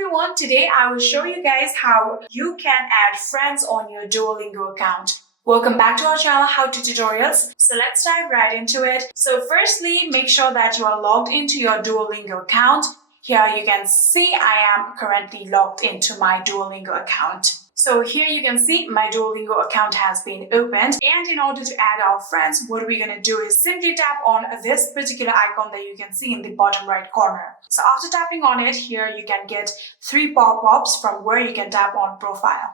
everyone, today I will show you guys how you can add friends on your Duolingo account. Welcome back to our channel, How To Tutorials. So let's dive right into it. So firstly, make sure that you are logged into your Duolingo account. Here you can see I am currently logged into my Duolingo account. So here you can see my Duolingo account has been opened, and in order to add our friends, what we're going to do is simply tap on this particular icon that you can see in the bottom right corner. So after tapping on it, here you can get 3 pop-ups from where you can tap on profile.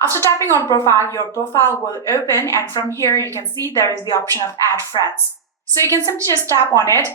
After tapping on profile, your profile will open, and from here you can see there is the option of add friends. So you can simply just tap on it,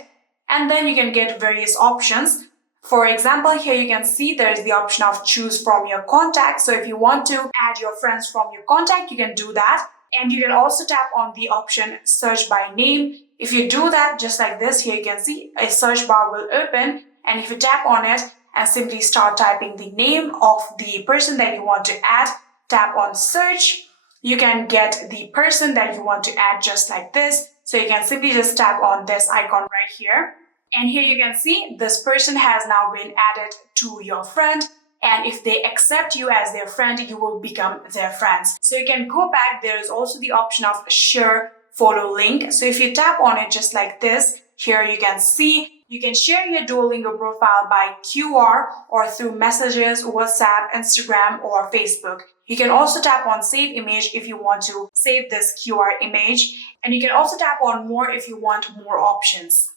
and then you can get various options. For example, here you can see there is the option of choose from your contact. So if you want to add your friends from your contact, you can do that. And you can also tap on the option search by name. If you do that just like this, here you can see a search bar will open. And if you tap on it and simply start typing the name of the person that you want to add, tap on search, you can get the person that you want to add just like this. So you can simply just tap on this icon right here. And here you can see this person has now been added to your friend. And if they accept you as their friend, you will become their friends. So you can go back. There is also the option of share follow link. So if you tap on it just like this, here you can see you can share your Duolingo profile by QR or through messages, WhatsApp, Instagram, or Facebook. You can also tap on save image if you want to save this QR image. And you can also tap on more if you want more options.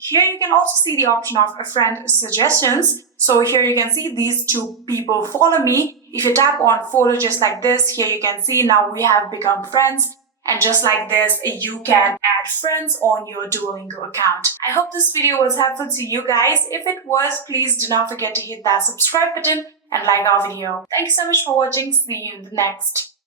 Here you can also see the option of a friend suggestions. So here you can see these 2 people follow me. If you tap on follow just like this, here you can see now we have become friends. And just like this, you can add friends on your Duolingo account. I hope this video was helpful to you guys. If it was, please do not forget to hit that subscribe button and like our video. Thank you so much for watching. See you in the next.